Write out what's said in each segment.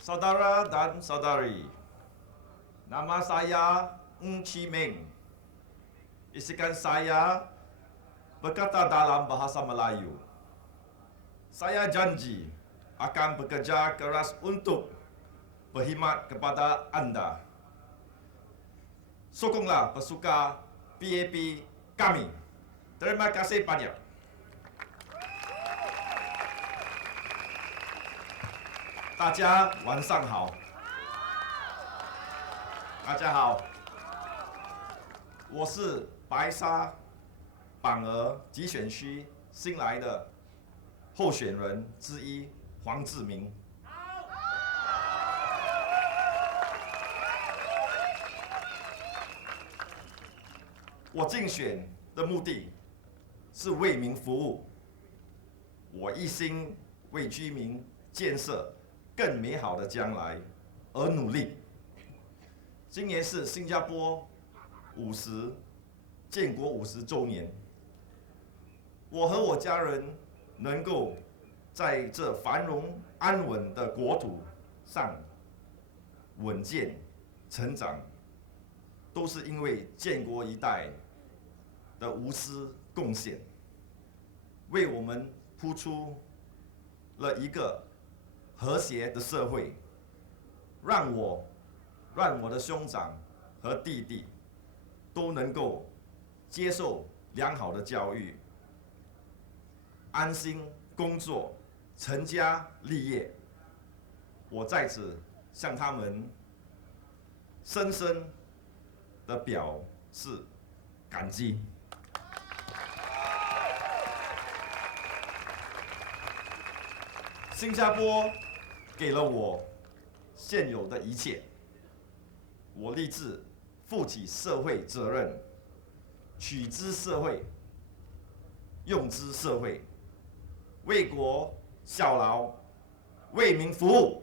Saudara dan saudari, nama saya Chee Meng. Isikan saya berkata dalam bahasa Melayu. Saya janji akan bekerja keras untuk berkhidmat kepada anda. Sokonglah pesuka PAP kami. Terima kasih banyak.大家晚上好。大家好，我是白沙板儿集选区新来的候选人之一黄志明。我竞选的目的是为民服务，我一心为居民建设更美好的将来而努力。今年是新加坡建国50周年，我和我家人能够在这繁荣安稳的国土上稳健成长，都是因为建国一代的无私贡献，为我们铺出了一个和谐的社会，让我的兄长和弟弟都能够接受良好的教育，安心工作，成家立业。我在此向他们深深的表示感激。新加坡给了我现有的一切，我立志负起社会责任，取之社会，用之社会，为国效劳，为民服务。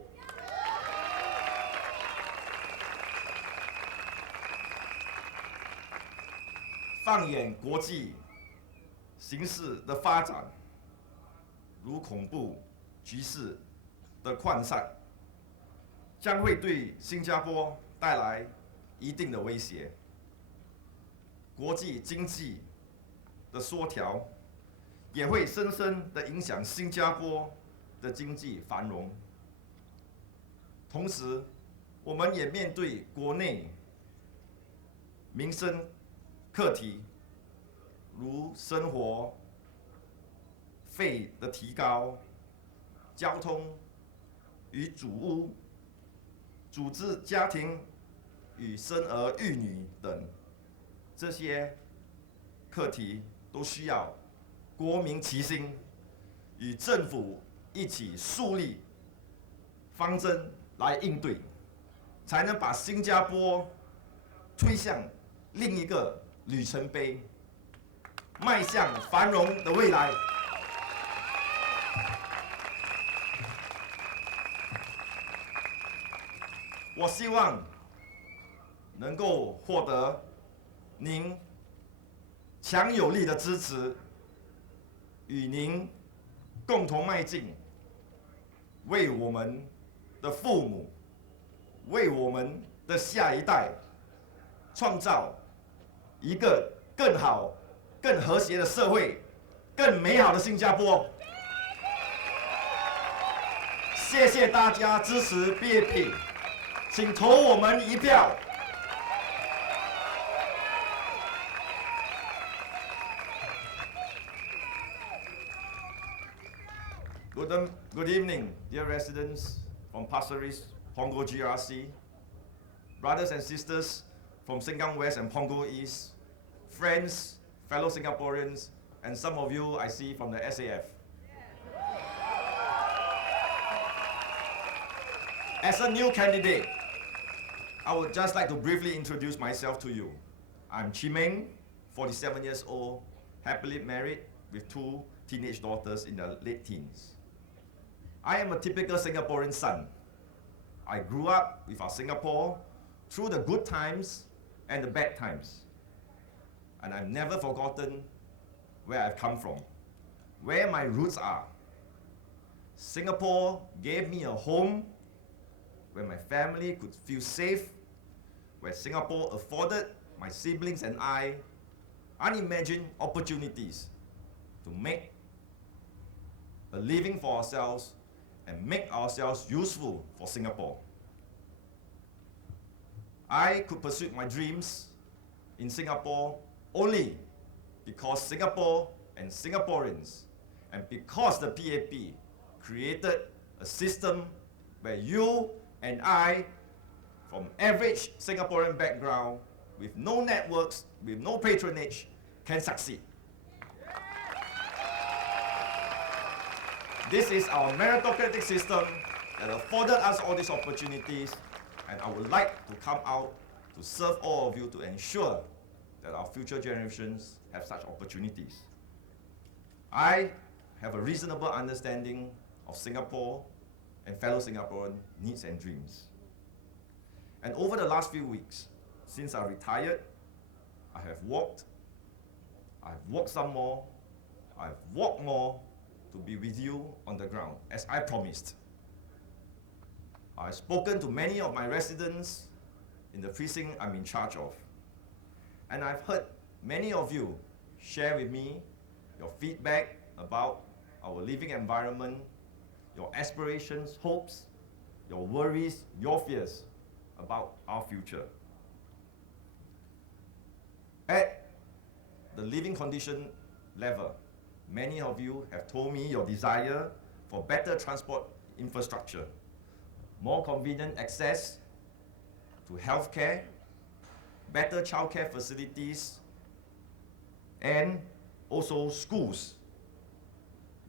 放眼国际形势的发展，如恐怖局势的扩散，将会对新加坡带来一定的威胁。国际经济的缩条也会深深的影响新加坡的经济繁荣。同时，我们也面对国内民生课题，如生活费的提高、交通与祖屋、组织家庭与生儿育女等这些课题，都需要国民齐心，与政府一起树立方针来应对，才能把新加坡推向另一个里程碑，迈向繁荣的未来。我希望能够获得您强有力的支持，与您共同迈进，为我们的父母，为我们的下一代，创造一个更好、更和谐的社会，更美好的新加坡。谢谢大家支持 BAP， 请投我们一票。Good evening, dear residents from Pasir Ris-Punggol GRC, brothers and sisters from Sengkang West and Punggol East, friends, fellow Singaporeans, and some of you I see from the SAF. As a new candidate, I would just like to briefly introduce myself to you. I'm Chee Meng, 47 years old, happily married with 2 teenage daughters in their late teens. I am a typical Singaporean son. I grew up with our Singapore through the good times and the bad times. And I've never forgotten where I've come from, where my roots are. Singapore gave me a home where my family could feel safe, where Singapore afforded my siblings and I unimagined opportunities to make a living for ourselves and make ourselves useful for Singapore. I could pursue my dreams in Singapore only because Singapore and Singaporeans, and because the PAP created a system where you and I, from average Singaporean background, with no networks, with no patronage, can succeed. This is our meritocratic system that afforded us all these opportunities, and I would like to come out to serve all of you to ensure that our future generations have such opportunities. I have a reasonable understanding of Singapore and fellow Singaporean needs and dreams. And over the last few weeks, since I retired, I have walked some more, I've walked more to be with you on the ground, as I promised. I've spoken to many of my residents in the precinct I'm in charge of. And I've heard many of you share with me your feedback about our living environment, your aspirations, hopes, your worries, your fears about our future. At the living condition level, many of you have told me your desire for better transport infrastructure, more convenient access to healthcare, better childcare facilities, and also schools.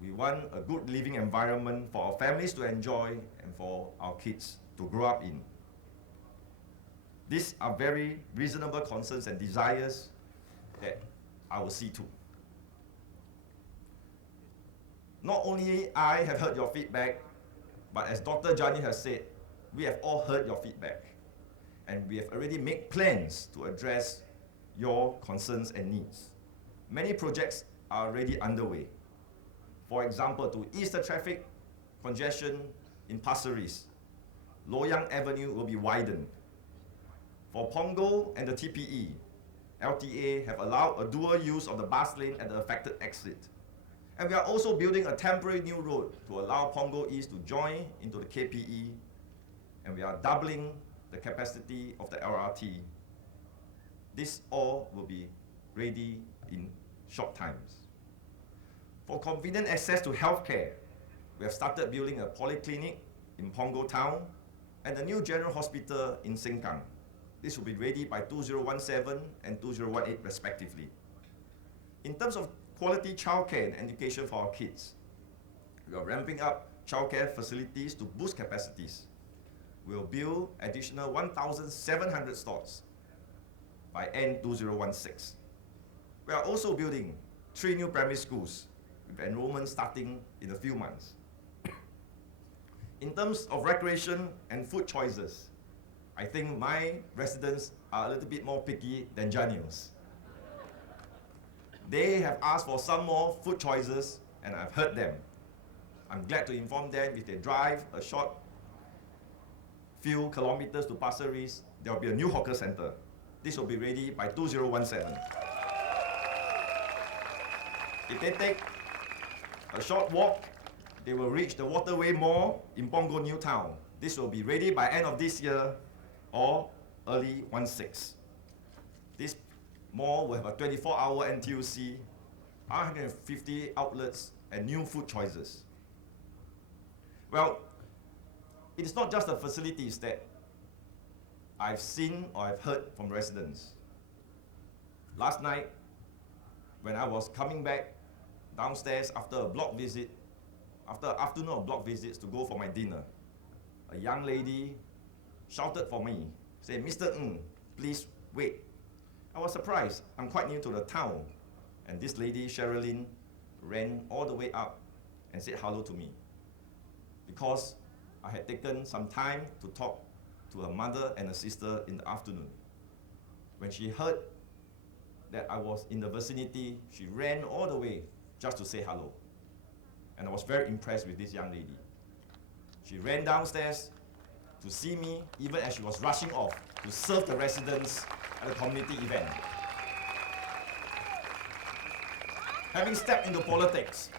We want a good living environment for our families to enjoy and for our kids to grow up in. These are very reasonable concerns and desires that I will see to. Not only I have heard your feedback, but as Dr. Jani has said, we have all heard your feedback. And we have already made plans to address your concerns and needs. Many projects are already underway. For example, to ease the traffic congestion in Pasir Ris, Loyang Avenue will be widened. For Punggol and the TPE, LTA have allowed a dual use of the bus lane at the affected exit. And we are also building a temporary new road to allow Punggol East to join into the KPE, and we are doubling the capacity of the LRT. This all will be ready in short times. For convenient access to healthcare, we have started building a polyclinic in Punggol Town and a new general hospital in Sengkang. This will be ready by 2017 and 2018 respectively. In terms of quality childcare and education for our kids, we are ramping up childcare facilities to boost capacities. We will build additional 1,700 slots by end 2016. We are also building 3 new primary schools with enrollment starting in a few months. In terms of recreation and food choices, I think my residents are a little bit more picky than Janios. They have asked for some more food choices, and I've heard them. I'm glad to inform them if they drive a short few kilometers to Pasir Ris, there will be a new hawker center. This will be ready by 2017. If they take a short walk, they will reach the Waterway Mall in Punggol New Town. This will be ready by end of this year or early 2016. This mall will have a 24-hour NTUC, 150 outlets, and new food choices. Well, it is not just the facilities that I've seen or I've heard from residents. Last night, when I was coming back downstairs after a block visit, after an afternoon of block visits to go for my dinner, a young lady shouted for me, saying, "Mr. Ng, please wait." I was surprised. I'm quite new to the town. And this lady, Sherilyn, ran all the way up and said hello to me, because I had taken some time to talk to her mother and her sister in the afternoon. When she heard that I was in the vicinity, she ran all the way just to say hello. And I was very impressed with this young lady. She ran downstairs to see me even as she was rushing off to serve the residents at a community event. Having stepped into politics,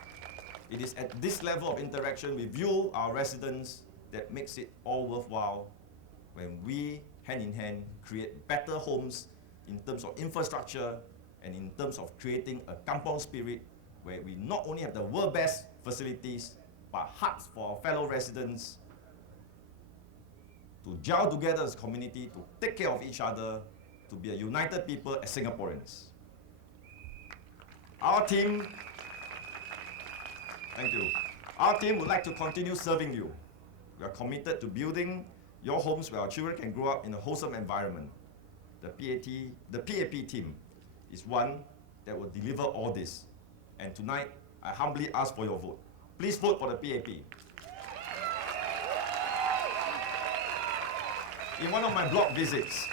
it is at this level of interaction with you, our residents, that makes it all worthwhile when we, hand in hand, create better homes in terms of infrastructure and in terms of creating a kampong spirit where we not only have the world best facilities, but hearts for our fellow residents to gel together as a community, to take care of each other, to be a united people as Singaporeans. Our team, thank you. Our team would like to continue serving you. We are committed to building your homes where our children can grow up in a wholesome environment. The PAP team is one that will deliver all this. And tonight, I humbly ask for your vote. Please vote for the PAP. In one of my block visits,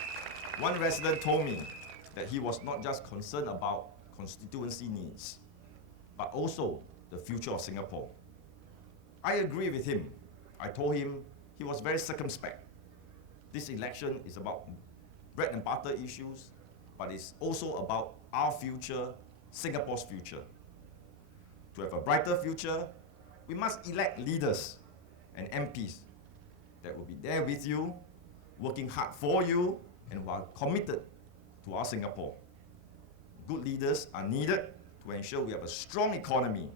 one resident told me that he was not just concerned about constituency needs, but also the future of Singapore. I agree with him. I told him he was very circumspect. This election is about bread and butter issues, but it's also about our future, Singapore's future. To have a brighter future, we must elect leaders and MPs that will be there with you, working hard for you, and who are committed to our Singapore. Good leaders are needed to ensure we have a strong economy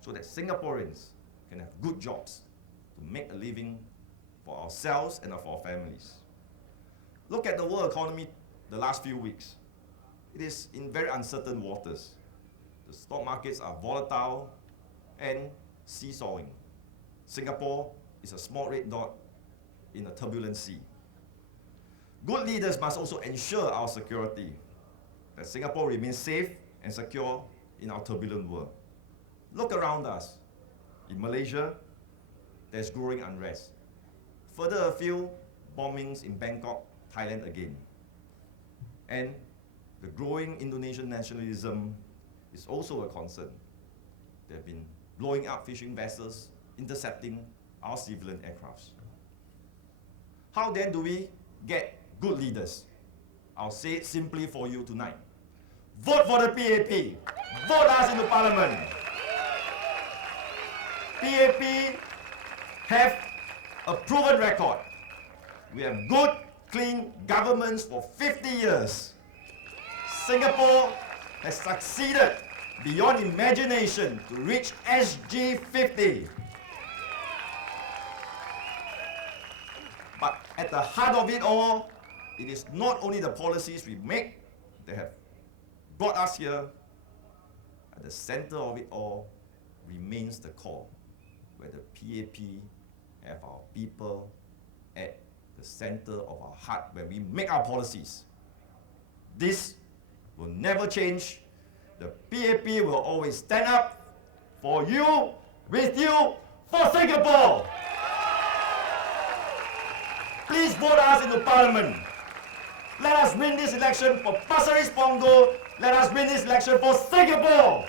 so that Singaporeans can have good jobs to make a living for ourselves and for our families. Look at the world economy the last few weeks. It is in very uncertain waters. The stock markets are volatile and seesawing. Singapore is a small red dot in a turbulent sea. Good leaders must also ensure our security, that Singapore remains safe and secure in our turbulent world. Look around us. In Malaysia, there's growing unrest. Further afield, bombings in Bangkok, Thailand again. And the growing Indonesian nationalism is also a concern. They have been blowing up fishing vessels, intercepting our civilian aircrafts. How then do we get good leaders? I'll say it simply for you tonight. Vote for the PAP. Vote us into Parliament. PAP have a proven record. We have good, clean governments for 50 years. Singapore has succeeded beyond imagination to reach SG50. But at the heart of it all, it is not only the policies we make that have brought us here. At the center of it all remains the core, where the PAP have our people at the center of our heart when we make our policies. This will never change. The PAP will always stand up for you, with you, for Singapore. Please vote us into Parliament. Let us win this election for Pasir Ris-Punggol. Let us win this election for Singapore.